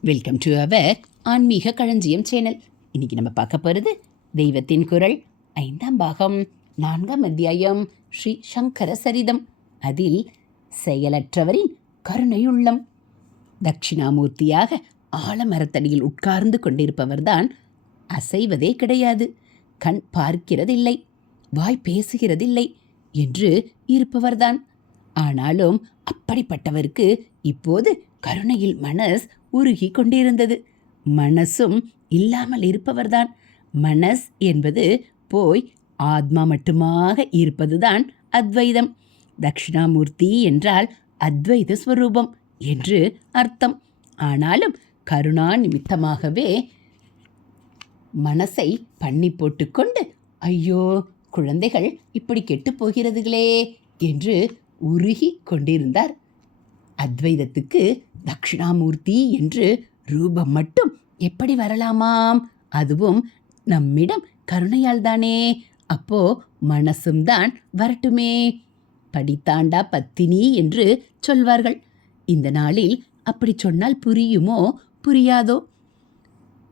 Welcome to our ஆன்மீக களஞ்சியம் channel இன்னைக்கு நம்ம பார்க்க போகிறது தெய்வத்தின் குரல் ஐந்தாம் பாகம் நான்காம் அத்தியாயம் ஸ்ரீ சங்கர சரிதம். அதில் செயலற்றவரின் கருணையுள்ளம். தட்சிணாமூர்த்தியாக ஆலமரத்தடியில் உட்கார்ந்து கொண்டிருப்பவர்தான் அசைவதே கிடையாது. கண் பார்க்கிறதில்லை வாய் பேசுகிறதில்லை என்று இருப்பவர்தான். ஆனாலும் அப்படிப்பட்டவருக்கு இப்போது கருணையில் மனஸ் உருகி கொண்டிருந்தது மனசும் இல்லாமல் இருப்பவர்தான். மனஸ் என்பது போய் ஆத்மா மட்டுமாக இருப்பதுதான் அத்வைதம். தட்சிணாமூர்த்தி என்றால் அத்வைத ஸ்வரூபம் என்று அர்த்தம். ஆனாலும் கருணா நிமித்தமாகவே மனசை பண்ணி போட்டுக்கொண்டு ஐயோ குழந்தைகள் இப்படி கெட்டு போகிறதுகளே என்று உருகி கொண்டிருந்தார் அத்வைதத்துக்கு தக்ஷிணாமூர்த்தி என்று ரூபம் மட்டும் எப்படி வரலாமாம்? அதுவும் நம்மிடம் கருணையால் தானே. அப்போ மனசும் தான் வரட்டுமே. படித்தாண்டா பத்தினி என்று சொல்வார்கள். இந்த நாளில் அப்படி சொன்னால் புரியுமோ? புரியாதோ?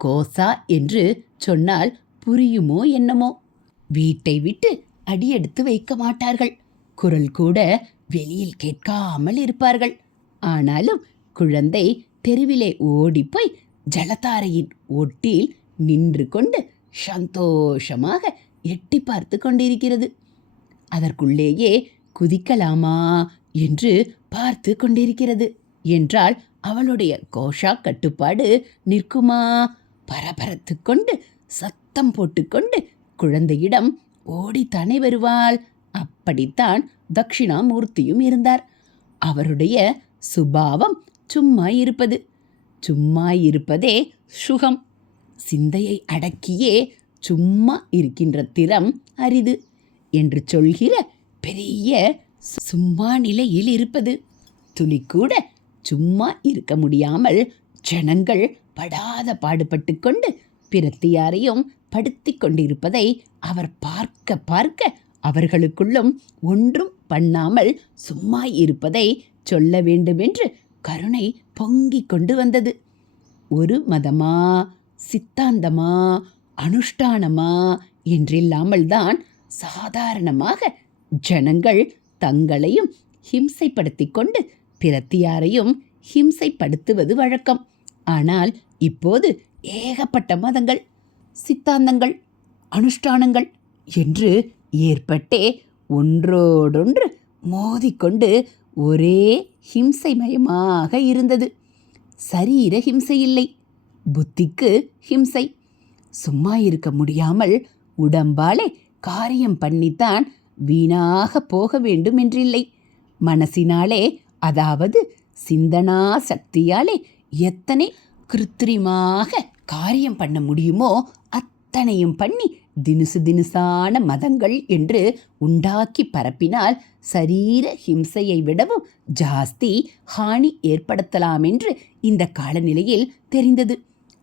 கோசா என்று சொன்னால் புரியுமோ என்னமோ? வீட்டை விட்டு அடியெடுத்து வைக்க மாட்டார்கள். குரல் கூட வெளியில் கேட்காமல் இருப்பார்கள். ஆனாலும் குழந்தை தெருவிலே ஓடிப்போய் ஜலதாரையின் ஒட்டில் நின்று கொண்டு சந்தோஷமாக எட்டி பார்த்து கொண்டிருக்கிறது. அதற்குள்ளேயே குதிக்கலாமா என்று பார்த்து கொண்டிருக்கிறது. என்றால் அவளுடைய கோஷா கட்டுப்பாடு நிற்குமா? பரபரத்து கொண்டு சத்தம் போட்டுக்கொண்டு குழந்தையிடம் ஓடித்தானே வருவாள்? அப்படித்தான் தட்சிணாமூர்த்தியும் இருந்தார். அவருடைய சுபாவம் சும்மா இருப்பது சும்மா இருப்பதே சுகம். சிந்தையை அடக்கியே சும்மா இருக்கின்ற திறம் அரிது என்று சொல்கிற பெரிய சும்மா நிலையில் இருப்பது. துளி கூட சும்மா இருக்க முடியாமல் ஜனங்கள் படாத பாடுபட்டு கொண்டு பிரத்தியாரையும் படுத்தி கொண்டிருப்பதை அவர் பார்க்க பார்க்க அவர்களுக்குள்ளும் ஒன்றும் பண்ணாமல் சும்மா இருப்பதை சொல்ல வேண்டுமென்று கருணை பொங்கிக் கொண்டு வந்தது. ஒரு மதமா சித்தாந்தமா அனுஷ்டானமா என்றில்லாமல் தான் சாதாரணமாக ஜனங்கள் தங்களையும் ஹிம்சைப்படுத்திக் கொண்டு பிரத்தியாரையும் ஹிம்சைப்படுத்துவது வழக்கம். ஆனால் இப்போது ஏகப்பட்ட மதங்கள் சித்தாந்தங்கள் அனுஷ்டானங்கள் என்று ஏற்பட்டே ஒன்றோடொன்று மோதிக்கொண்டு ஒரே ஹிம்சைமயமாக இருந்தது. சரீர ஹிம்சை இல்லை புத்திக்கு ஹிம்சை. சும்மா இருக்க முடியாமல் உடம்பாலே காரியம் பண்ணித்தான் வீணாக போக வேண்டும் என்றில்லை மனசினாலே அதாவது சிந்தனா சக்தியாலே எத்தனை கிருத்திரிமாக காரியம் பண்ண முடியுமோ அத்தனையும் பண்ணி தினுசு தினுசான மதங்கள் என்று உண்டாக்கி பரப்பினால் சரீர ஹிம்சையை விடவும் ஜாஸ்தி ஹானி ஏற்படுத்தலாம் என்று இந்த காலநிலையில் தெரிந்தது.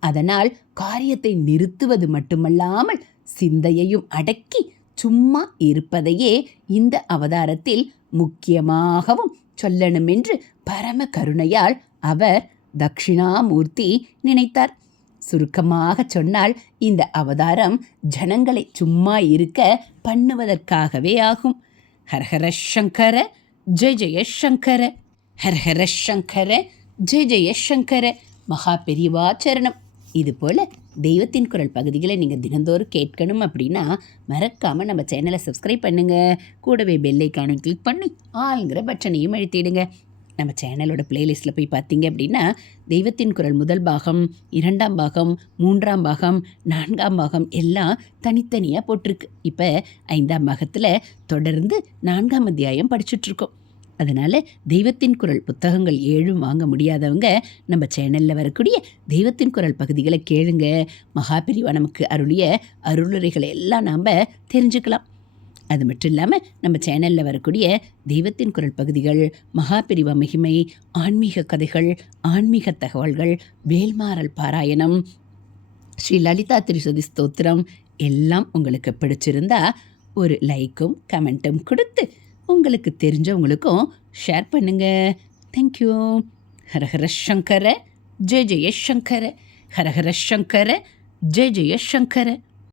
அதனால் காரியத்தை நிறுத்துவது மட்டுமல்லாமல் சிந்தையையும் அடக்கி சும்மா இருப்பதையே இந்த அவதாரத்தில் முக்கியமாகவும் சொல்லணுமென்று பரம கருணையால் அவர் தட்சிணாமூர்த்தி நினைத்தார். சுருக்கமாக சொன்னால் இந்த அவதாரம் ஜனங்களை சும்மா இருக்க பண்ணுவதற்காகவே ஆகும். ஹரஹர சங்கர ஜெய ஜெய சங்கர. ஹரஹர சங்கர ஜெய ஜெய சங்கர. மகா பெரியவாச்சரணம் இதுபோல் தெய்வத்தின் குரல் பகுதிகளை நீங்கள் தினந்தோறும் கேட்கணும் அப்படின்னா மறக்காமல் நம்ம சேனலை சப்ஸ்கிரைப் பண்ணுங்கள் கூடவே பெல்லைக்கானும் கிளிக் பண்ணி ஆளுங்கிற பட்டனையும் அழுத்திடுங்க. நம்ம சேனலோட பிளேலிஸ்ட்டில் போய் பார்த்தீங்க அப்படின்னா தெய்வத்தின் குரல் முதல் பாகம் இரண்டாம் பாகம் மூன்றாம் பாகம் நான்காம் பாகம் எல்லாம் தனித்தனியாக போட்டிருக்கு. இப்போ ஐந்தாம் பாகத்தில் தொடர்ந்து நான்காம் அத்தியாயம் படிச்சுட்ருக்கோம் அதனால் தெய்வத்தின் குரல் புத்தகங்கள் ஏழும் வாங்க முடியாதவங்க நம்ம சேனலில் வரக்கூடிய தெய்வத்தின் குரல் பகுதிகளை கேளுங்க. மகாபிரிவா நமக்கு அருளிய அருளுரைகளை எல்லாம் நாம் தெரிஞ்சுக்கலாம். அது மட்டும் இல்லாமல் நம்ம சேனலில் வரக்கூடிய தெய்வத்தின் குரல் பகுதிகள் மகாபிரிவ மகிமை ஆன்மீக கதைகள் ஆன்மீக தகவல்கள் வேல்மாறல் பாராயணம் ஸ்ரீ லலிதா திரிசதி ஸ்தோத்திரம் எல்லாம் உங்களுக்கு பிடிச்சிருந்தா ஒரு லைக்கும் கமெண்ட்டும் கொடுத்து உங்களுக்கு தெரிஞ்சவங்களுக்கும் ஷேர் பண்ணுங்க. தேங்க்யூ ஹரஹர சங்கர ஜெய ஜெய சங்கர ஹரஹர சங்கர ஜெய ஜெய சங்கர.